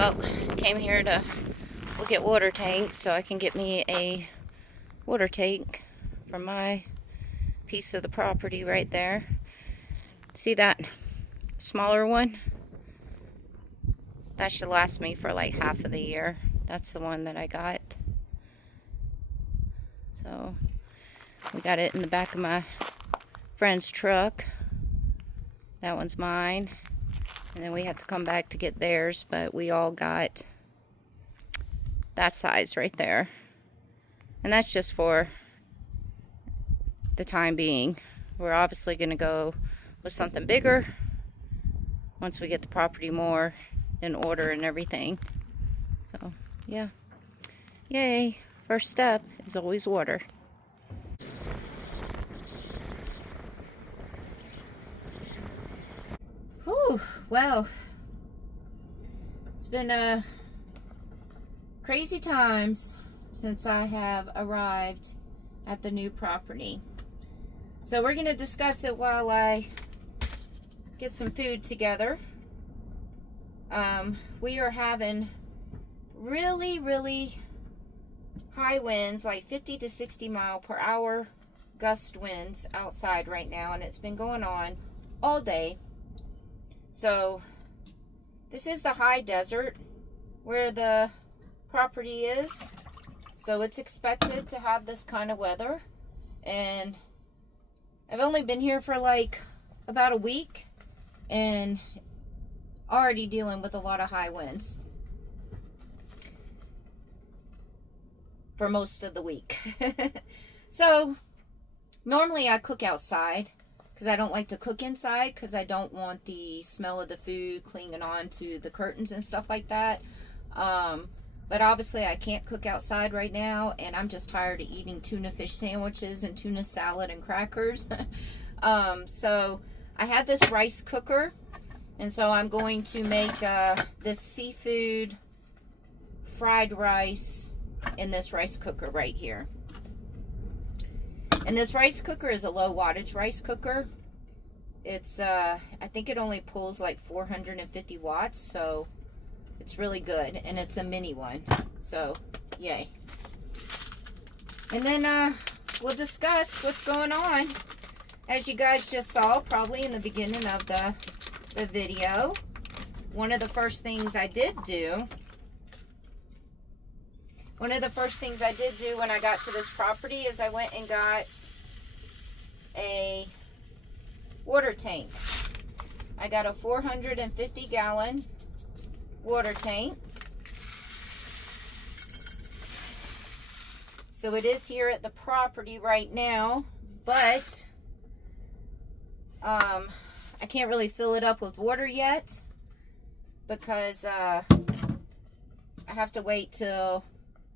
Oh, came here to look at water tanks so I can get me a water tank for my piece of the property right there. See that smaller one? That should last me for like half of the year. That's the one that I got. So we got it in the back of my friend's truck. That one's mine. And then we have to come back to get theirs, but we all got that size right there. And that's just for the time being. We're obviously going to go with something bigger once we get the property more in order and everything. So, yeah. Yay. First step is always water. Whew, well, it's been crazy times since I have arrived at the new property. So we're going to discuss it while I get some food together. We are having really high winds, like 50 to 60 mile per hour gust winds outside right now, and it's been going on all day. So this is the high desert where the property is, so it's expected to have this kind of weather. And I've only been here for like about a week and already dealing with a lot of high winds for most of the week. So normally I cook outside because I don't like to cook inside because I don't want the smell of the food clinging on to the curtains and stuff like that. But obviously I can't cook outside right now, and I'm just tired of eating tuna fish sandwiches and tuna salad and crackers. So I have this rice cooker, and so I'm going to make this seafood fried rice in this rice cooker right here. And this rice cooker is a low wattage rice cooker. It's I think it only pulls like 450 watts, so it's really good, and it's a mini one, so yay. And then we'll discuss what's going on. As you guys just saw probably in the beginning of the video, one of the first things I did do when I got to this property is I went and got a water tank. I got a 450 gallon water tank. So it is here at the property right now, but I can't really fill it up with water yet because I have to wait till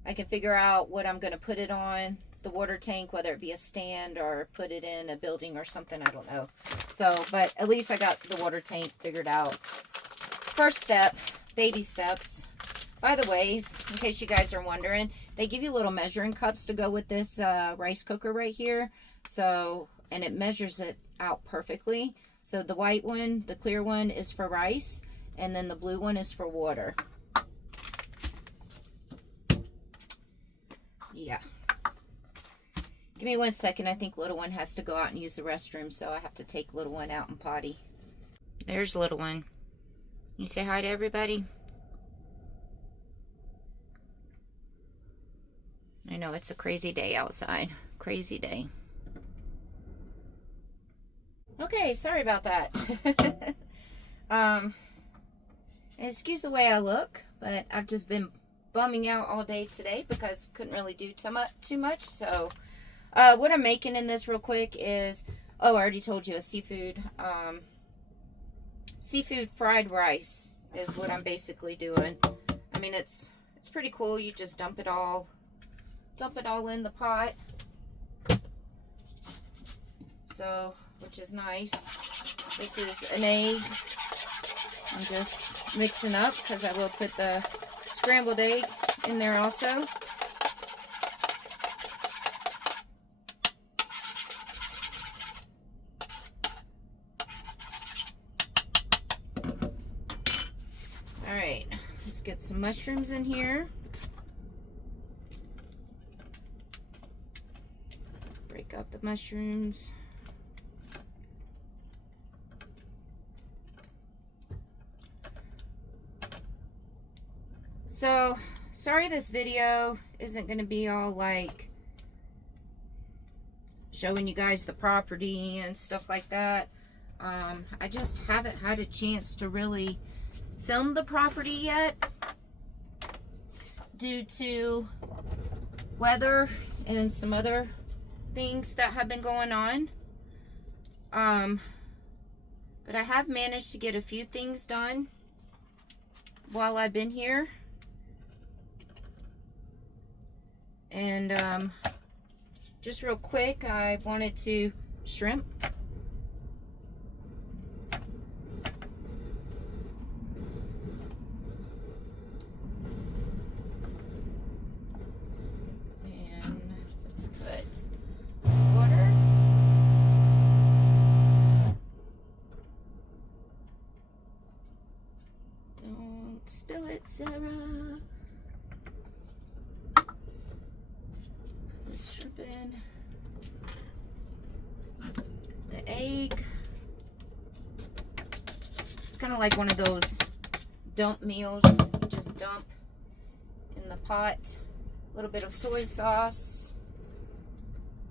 I can figure out what I'm going to put it on, the water tank, whether it be a stand or put it in a building or something, I don't know. So, but at least I got the water tank figured out. First step, baby steps. By the way, in case you guys are wondering, they give you little measuring cups to go with this rice cooker right here. So, and it measures it out perfectly. So the white one, the clear one, is for rice, and then the blue one is for water. Yeah. Give me 1 second. I think little one has to go out and use the restroom, so I have to take little one out and potty. There's little one. You say hi to everybody? I know it's a crazy day outside. Crazy day. Okay, sorry about that. Excuse the way I look, but I've just been bumming out all day today because couldn't really do too much. So what I'm making in this real quick is, oh, I already told you, a seafood fried rice is what I'm basically doing. I mean, it's pretty cool. You just dump it all in the pot. So, which is nice. This is an egg. I'm just mixing up because I will put the scrambled egg in there also. Let's get some mushrooms in here. Break up the mushrooms. So, sorry this video isn't going to be all like showing you guys the property and stuff like that. I just haven't had a chance to really film the property yet due to weather and some other things that have been going on. But I have managed to get a few things done while I've been here. And just real quick, I wanted to shrimp. And let's put water. Don't spill it, Sarah. Shrimp in the egg. It's kind of like one of those dump meals. You just dump in the pot. A little bit of soy sauce.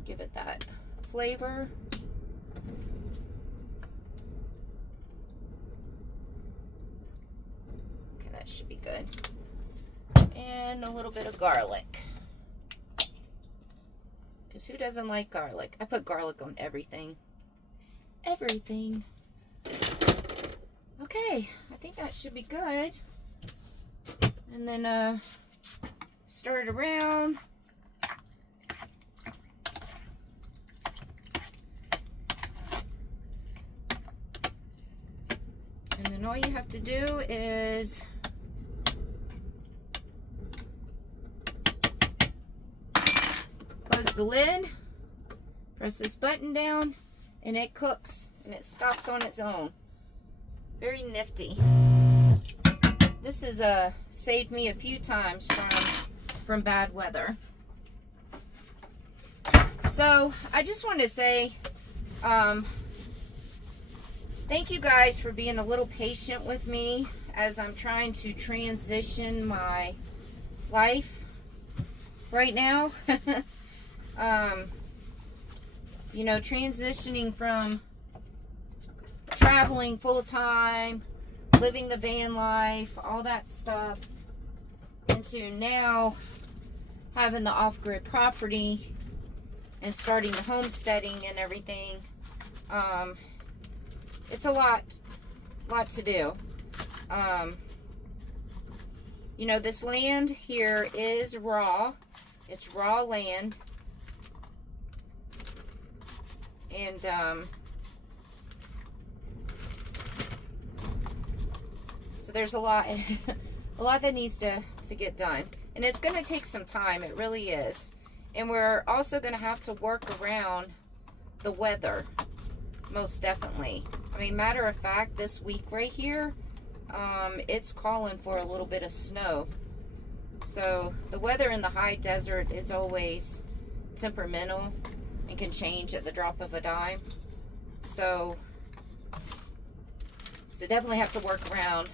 Give it that flavor. Okay, that should be good. And a little bit of garlic. Because who doesn't like garlic? I put garlic on everything. Everything. Okay, I think that should be good. And then stir it around. And then all you have to do is close the lid, press this button down, and it cooks, and it stops on its own. Very nifty. This has saved me a few times from bad weather. So I just wanted to say thank you guys for being a little patient with me as I'm trying to transition my life right now. You know, transitioning from traveling full-time, living the van life, all that stuff, into now having the off-grid property and starting the homesteading and everything. It's a lot to do. You know, this land here is raw. It's raw land. And so there's a lot that needs to get done, and it's going to take some time. It really is. And we're also going to have to work around the weather, most definitely. I mean, matter of fact, this week right here, it's calling for a little bit of snow. So the weather in the high desert is always temperamental and can change at the drop of a dime. So definitely have to work around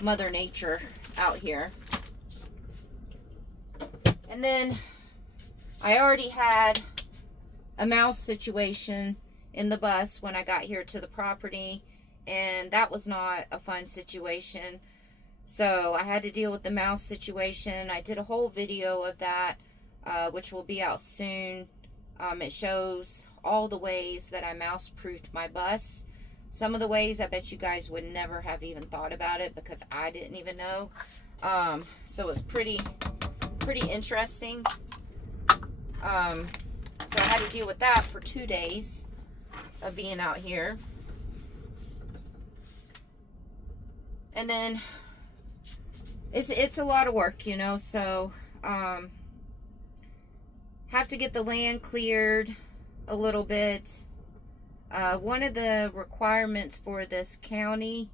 Mother Nature out here. And then I already had a mouse situation in the bus when I got here to the property, and that was not a fun situation. So I had to deal with the mouse situation. I did a whole video of that, which will be out soon. It shows all the ways that I mouse-proofed my bus. Some of the ways I bet you guys would never have even thought about it because I didn't even know. So it's pretty interesting. So I had to deal with that for 2 days of being out here. And then it's a lot of work, you know, so have to get the land cleared a little bit. One of the requirements for this county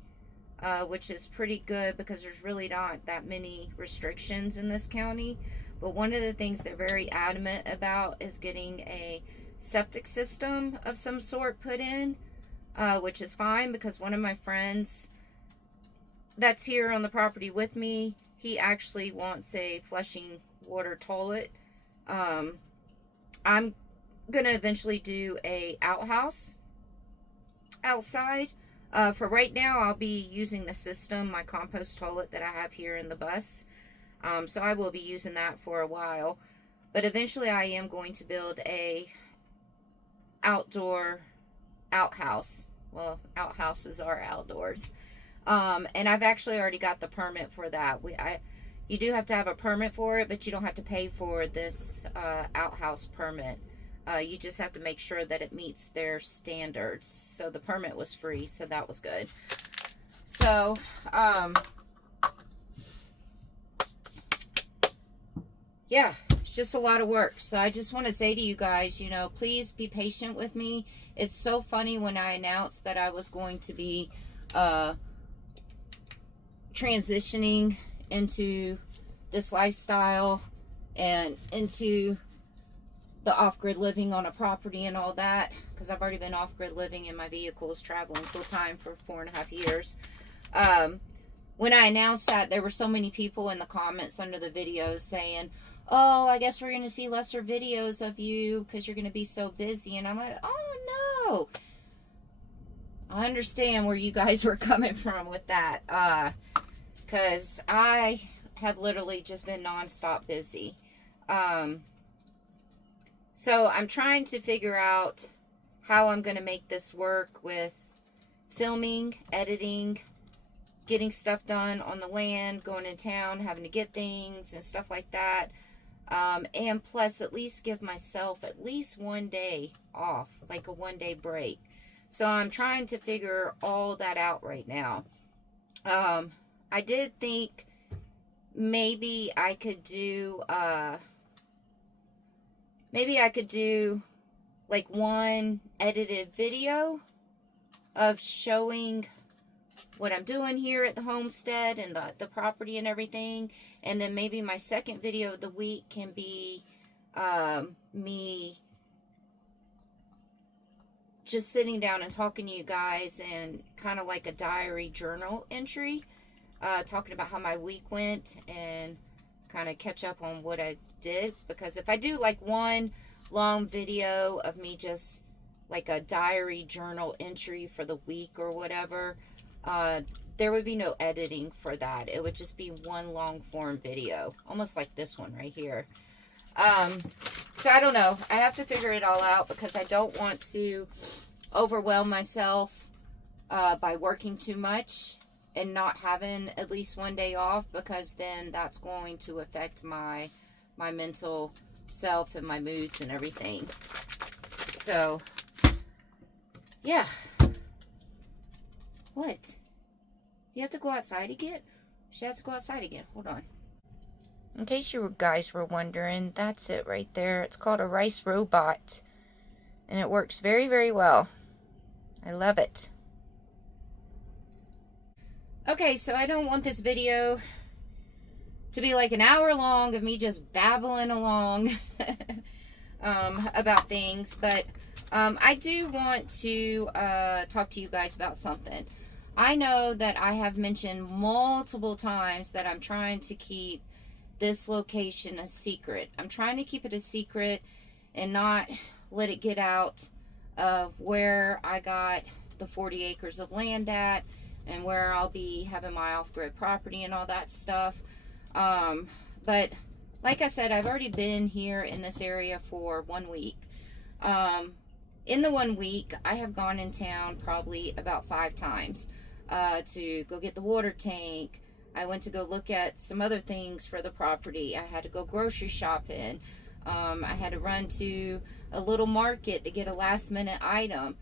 which is pretty good because there's really not that many restrictions in this county. But one of the things they're very adamant about is getting a septic system of some sort put in, which is fine because one of my friends that's here on the property with me, he actually wants a flushing water toilet. I'm going to eventually do a outhouse outside. For right now, I'll be using the system, my compost toilet that I have here in the bus. So I will be using that for a while. But eventually I am going to build a outdoor outhouse. Well, outhouses are outdoors. And I've actually already got the permit for that. You do have to have a permit for it, but you don't have to pay for this outhouse permit. You just have to make sure that it meets their standards. So the permit was free, so that was good. So, yeah, it's just a lot of work. So I just want to say to you guys, you know, please be patient with me. It's so funny when I announced that I was going to be transitioning into this lifestyle and into the off-grid living on a property and all that, because I've already been off-grid living in my vehicles traveling full-time for 4.5 years. When I announced that, there were so many people in the comments under the video saying, oh, I guess we're going to see lesser videos of you because you're going to be so busy. And I'm like, oh no, I understand where you guys were coming from with that, because I have literally just been nonstop busy. So I'm trying to figure out how I'm going to make this work with filming, editing, getting stuff done on the land, going in town, having to get things and stuff like that. And plus at least give myself at least one day off, like a one-day break. So I'm trying to figure all that out right now. I did think maybe I could do, like one edited video of showing what I'm doing here at the homestead and the property and everything. And then maybe my second video of the week can be me just sitting down and talking to you guys, and kind of like a diary journal entry, talking about how my week went and kind of catch up on what I did. Because if I do like one long video of me just like a diary journal entry for the week or whatever, there would be no editing for that. It would just be one long form video, almost like this one right here. So I don't know. I have to figure it all out because I don't want to overwhelm myself by working too much and not having at least one day off, because then that's going to affect my mental self and my moods and everything. So yeah. What? You have to go outside again? She has to go outside again. Hold on. In case you guys were wondering, that's it right there. It's called a rice robot. And it works very, very well. I love it. Okay, so I don't want this video to be like an hour long of me just babbling along about things. But I do want to talk to you guys about something. I know that I have mentioned multiple times that I'm trying to keep this location a secret. I'm trying to keep it a secret and not let it get out of where I got the 40 acres of land at and where I'll be having my off-grid property and all that stuff. But like I said, I've already been here in this area for 1 week. In the 1 week, I have gone in town probably about 5 times to go get the water tank. I went to go look at some other things for the property. I had to go grocery shopping. I had to run to a little market to get a last minute item.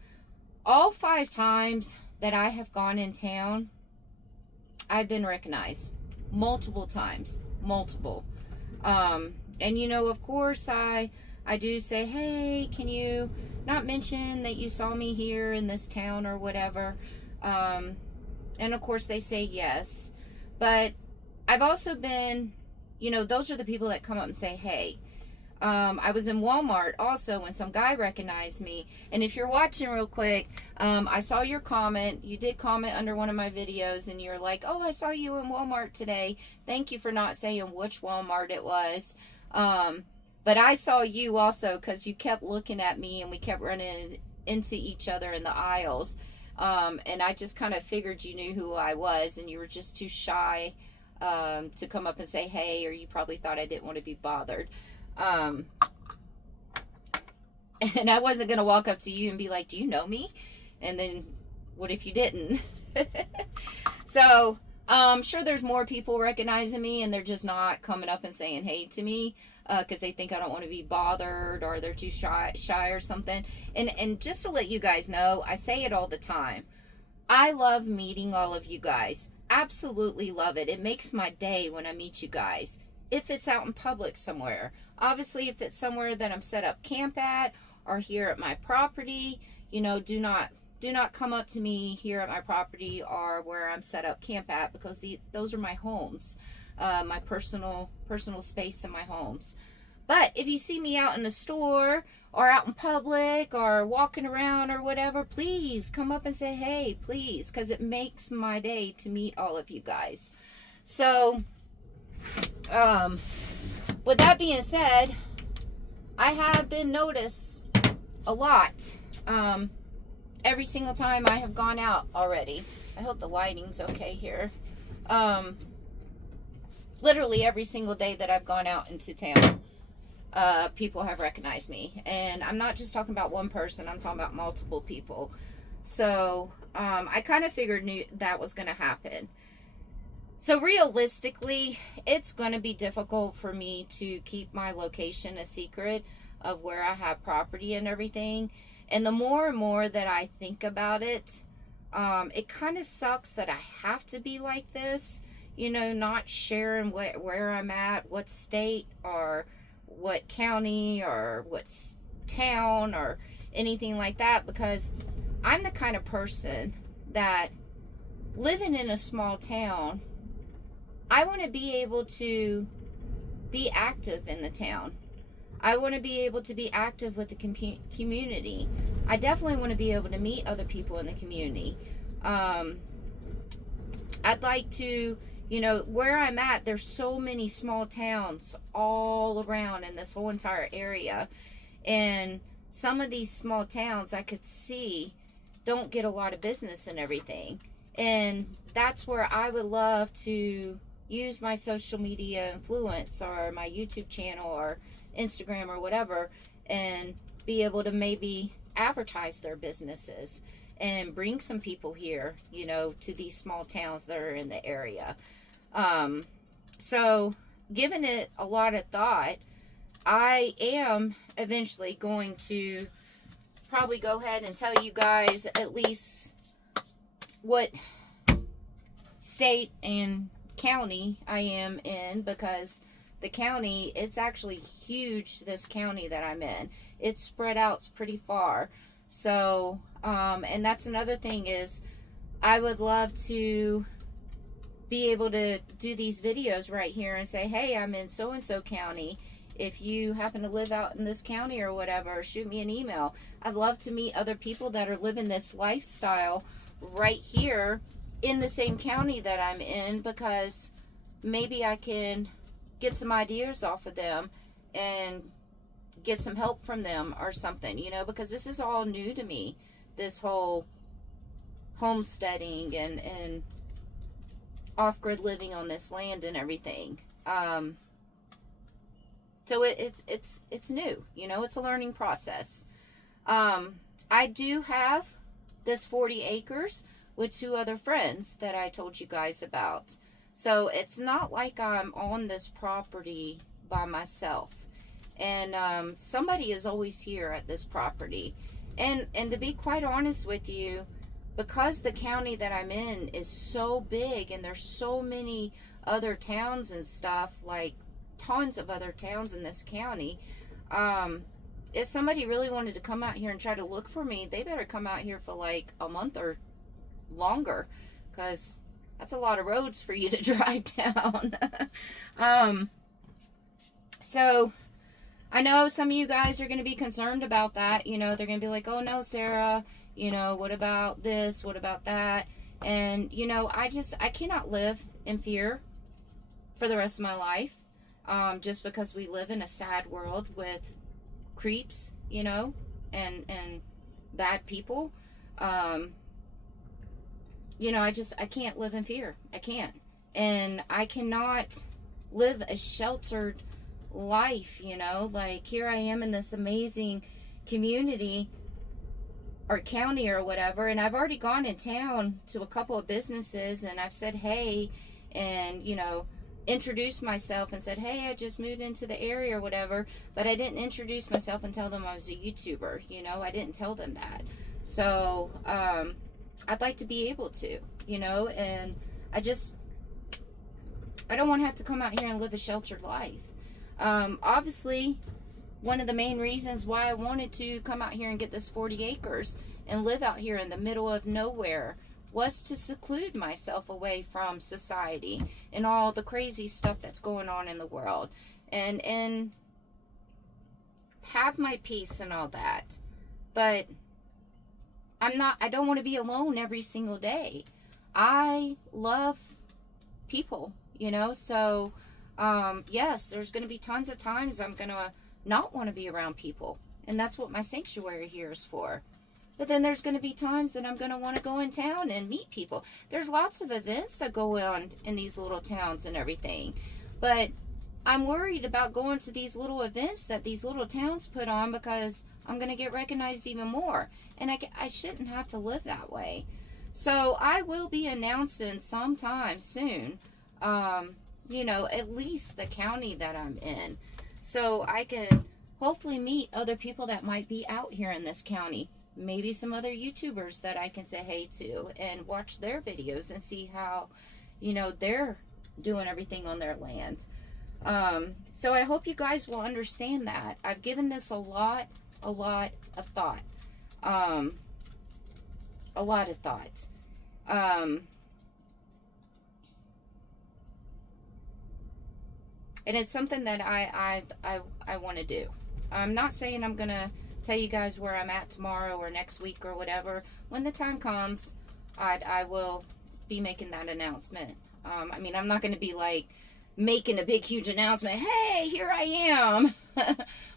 All 5 times that I have gone in town, I've been recognized multiple times, multiple. And you know, of course, I do say, hey, can you not mention that you saw me here in this town or whatever? And of course they say yes. But I've also been, you know, those are the people that come up and say, hey. I was in Walmart also when some guy recognized me. And if you're watching real quick, I saw your comment. You did comment under one of my videos and you're like, oh, I saw you in Walmart today. Thank you for not saying which Walmart it was. But I saw you also because you kept looking at me and we kept running into each other in the aisles. And I just kind of figured you knew who I was and you were just too shy to come up and say, hey, or you probably thought I didn't want to be bothered. And I wasn't going to walk up to you and be like, do you know me? And then what if you didn't? So, I'm sure there's more people recognizing me and they're just not coming up and saying hey to me, because they think I don't want to be bothered or they're too shy or something. And just to let you guys know, I say it all the time. I love meeting all of you guys. Absolutely love it. It makes my day when I meet you guys. If it's out in public somewhere. Obviously, if it's somewhere that I'm set up camp at or here at my property, you know, do not come up to me here at my property or where I'm set up camp at, because those are my homes, my personal space in my homes. But if you see me out in the store or out in public or walking around or whatever, please come up and say hey, please, because it makes my day to meet all of you guys. So, with that being said, I have been noticed a lot every single time I have gone out already. I hope the lighting's okay here. Literally every single day that I've gone out into town, people have recognized me. And I'm not just talking about one person, I'm talking about multiple people. So I kind of figured that was going to happen. So realistically, it's going to be difficult for me to keep my location a secret of where I have property and everything. And the more and more that I think about it, it kind of sucks that I have to be like this, you know, not sharing where I'm at, what state or what county or what town or anything like that, because I'm the kind of person that, living in a small town, I want to be able to be active in the town. I want to be able to be active with the community. I definitely want to be able to meet other people in the community. I'd like to, you know, where I'm at, there's so many small towns all around in this whole entire area. And some of these small towns I could see don't get a lot of business and everything. And that's where I would love to use my social media influence or my YouTube channel or Instagram or whatever, and be able to maybe advertise their businesses and bring some people here, you know, to these small towns that are in the area. So giving it a lot of thought, I am eventually going to probably go ahead and tell you guys at least what state and county I am in, because the county, it's actually huge, this county that I'm in. It's spread out pretty far. So, and that's another thing is, I would love to be able to do these videos right here and say, hey, I'm in so-and-so county. If you happen to live out in this county or whatever, shoot me an email. I'd love to meet other people that are living this lifestyle right here in the same county that I'm in, because maybe I can get some ideas off of them and get some help from them or something, you know, because this is all new to me, this whole homesteading and off-grid living on this land and everything. So it's new, you know, it's a learning process. I do have this 40 acres with 2 other friends that I told you guys about. So it's not like I'm on this property by myself. And somebody is always here at this property. And to be quite honest with you, because the county that I'm in is so big and there's so many other towns and stuff, like tons of other towns in this county, if somebody really wanted to come out here and try to look for me, they better come out here for like a month or longer, because that's a lot of roads for you to drive down. So I know some of you guys are going to be concerned about that. You know, they're going to be like, oh no, Sarah, you know, what about this? What about that? And, you know, I cannot live in fear for the rest of my life. Just because we live in a sad world with creeps, you know, and bad people. You know, I can't live in fear. I can't. And I cannot live a sheltered life, you know. Like, here I am in this amazing community or county or whatever, and I've already gone in town to a couple of businesses, and I've said hey, and, you know, introduced myself and said, hey, I just moved into the area or whatever, but I didn't introduce myself and tell them I was a YouTuber, you know. I didn't tell them that. So I'd like to be able to, you know, and I don't want to have to come out here and live a sheltered life. Obviously, one of the main reasons why I wanted to come out here and get this 40 acres and live out here in the middle of nowhere was to seclude myself away from society and all the crazy stuff that's going on in the world, and have my peace and all that. But I don't want to be alone every single day. I love people, you know. So yes, there's going to be tons of times I'm going to not want to be around people, and that's what my sanctuary here is for. But then there's going to be times that I'm going to want to go in town and meet people. There's lots of events that go on in these little towns and everything. But I'm worried about going to these little events that these little towns put on, because I'm going to get recognized even more. And I shouldn't have to live that way. So I will be announcing sometime soon, you know, at least the county that I'm in. So I can hopefully meet other people that might be out here in this county. Maybe some other YouTubers that I can say hey to and watch their videos and see how, you know, they're doing everything on their land. So I hope you guys will understand that. I've given this a lot of thought. A lot of thought. And it's something that I want to do. I'm not saying I'm going to tell you guys where I'm at tomorrow or next week or whatever. When the time comes, I will be making that announcement. I mean, I'm not going to be like making a big huge announcement, hey, here I am.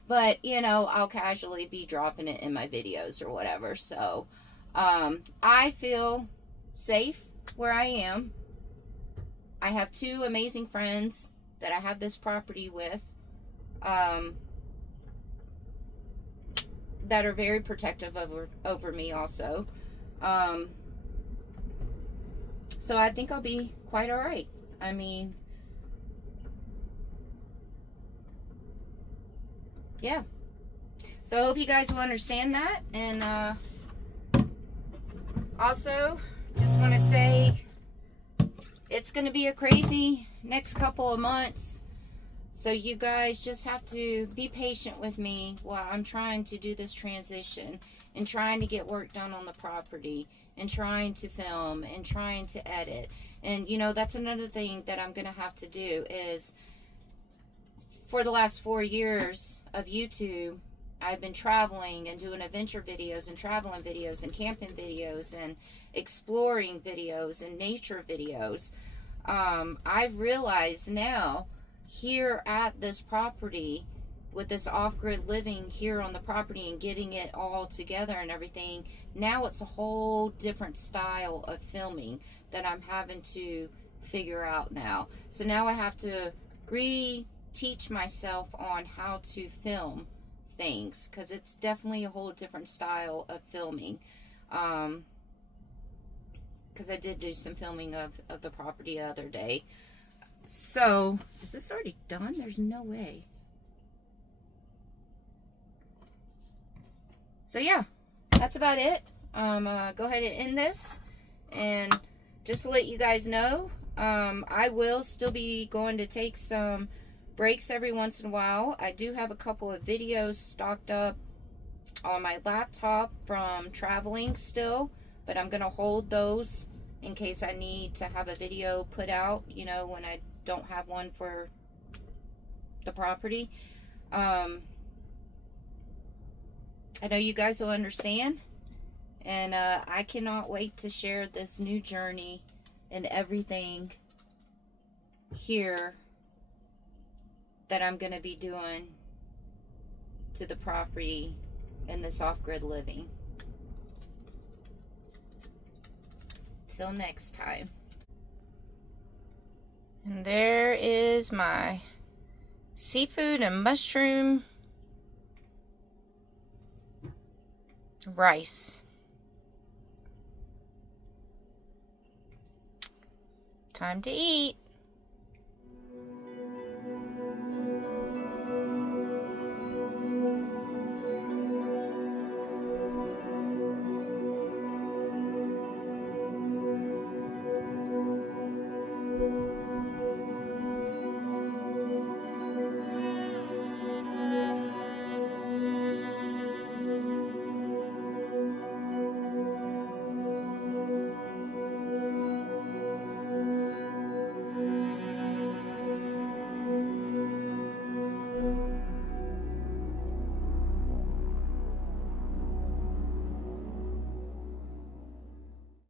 But, you know, I'll casually be dropping it in my videos or whatever. So I feel safe where I am. I have two amazing friends that I have this property with, that are very protective over me also. So I think I'll be quite all right. I mean, yeah. So I hope you guys will understand that. And also, just want to say, it's going to be a crazy next couple of months. So you guys just have to be patient with me while I'm trying to do this transition and trying to get work done on the property and trying to film and trying to edit. And, you know, that's another thing that I'm going to have to do is, for the last 4 years of YouTube, I've been traveling and doing adventure videos and traveling videos and camping videos and exploring videos and nature videos. I've realized now, here at this property, with this off-grid living here on the property and getting it all together and everything, now it's a whole different style of filming that I'm having to figure out now. So now I have to re-teach myself on how to film things, because it's definitely a whole different style of filming. Because I did do some filming of the property the other day. So, is this already done? There's no way. So yeah, that's about it. Go ahead and end this. And just to let you guys know, I will still be going to take some breaks every once in a while. I do have a couple of videos stocked up on my laptop from traveling still, but I'm going to hold those in case I need to have a video put out, you know, when I don't have one for the property. I know you guys will understand, and I cannot wait to share this new journey and everything here that I'm going to be doing to the property and this off-grid living. Till next time. And there is my seafood and mushroom rice. Time to eat.